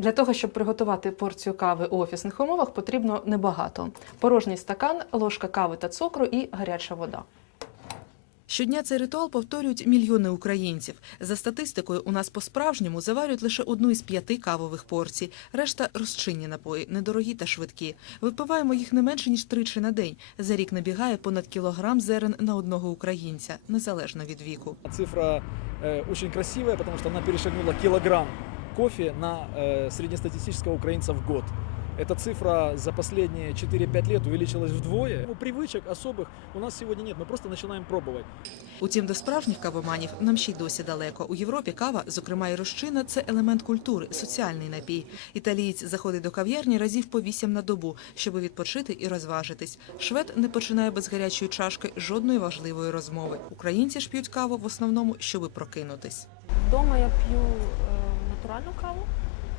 Для того, щоб приготувати порцію кави у офісних умовах, потрібно небагато: порожній стакан, ложка кави та цукру і гаряча вода. Щодня цей ритуал повторюють мільйони українців. За статистикою, у нас по-справжньому заварюють лише одну із п'яти кавових порцій. Решта розчинні напої, недорогі та швидкі. Випиваємо їх не менше ніж тричі на день. За рік набігає понад кілограм зерен на одного українця, незалежно від віку. Цифра э, очень красивая, потому что она перешагнула килограмм кофе на э, среднестатистического украинца в год. Эта цифра за последние 4-5 лет увеличилась вдвое. Ну, Привычек особых у нас сегодня нет, мы просто начинаем пробовать. Утім, до справжніх кавоманів нам ще й досі далеко. У Європі кава, зокрема і розчина, це елемент культури, соціальний напій. Італієць заходить до кав'ярні разів по вісім на добу, щоб відпочити і розважитись. Швед не починає без гарячої чашки жодної важливої розмови. Українці ж п'ють каву в основному, щоби прокинутись. Вдома я п'ю е, натуральну каву,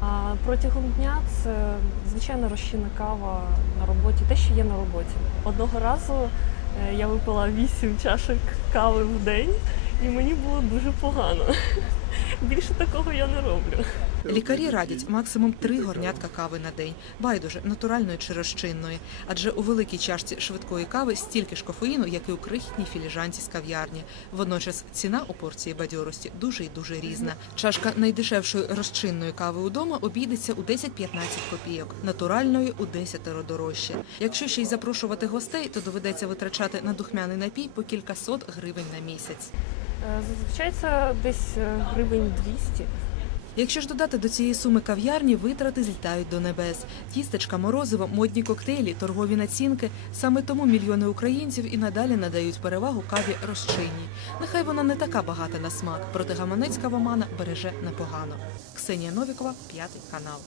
а протягом дня це звичайна розчинна кава на роботі, те, що є на роботі. Одного разу е, я випила 8 чашок кави в день, і мені було дуже погано. Більше такого я не роблю. Лікарі радять максимум три горнятка кави на день, байдуже натуральної чи розчинної. Адже у великій чашці швидкої кави стільки ж кофеїну, як і у крихітній філіжанці з кав'ярні. Водночас ціна у порції бадьорості дуже і дуже різна. Чашка найдешевшої розчинної кави удома обійдеться у 10-15 копійок, натуральної у 10 дорожче. Якщо ще й запрошувати гостей, то доведеться витрачати на духмяний напій по кількасот гривень на місяць. Е, Зазвичай це десь е, гривень 200. Якщо ж додати до цієї суми кав'ярні, витрати злітають до небес. Тістечка, морозиво, модні коктейлі, торгові націнки. Саме тому мільйони українців і надалі надають перевагу каві розчинній. Нехай вона не така багата на смак, проте гаманець кавомана береже непогано. Ксенія Новікова, п'ятий канал.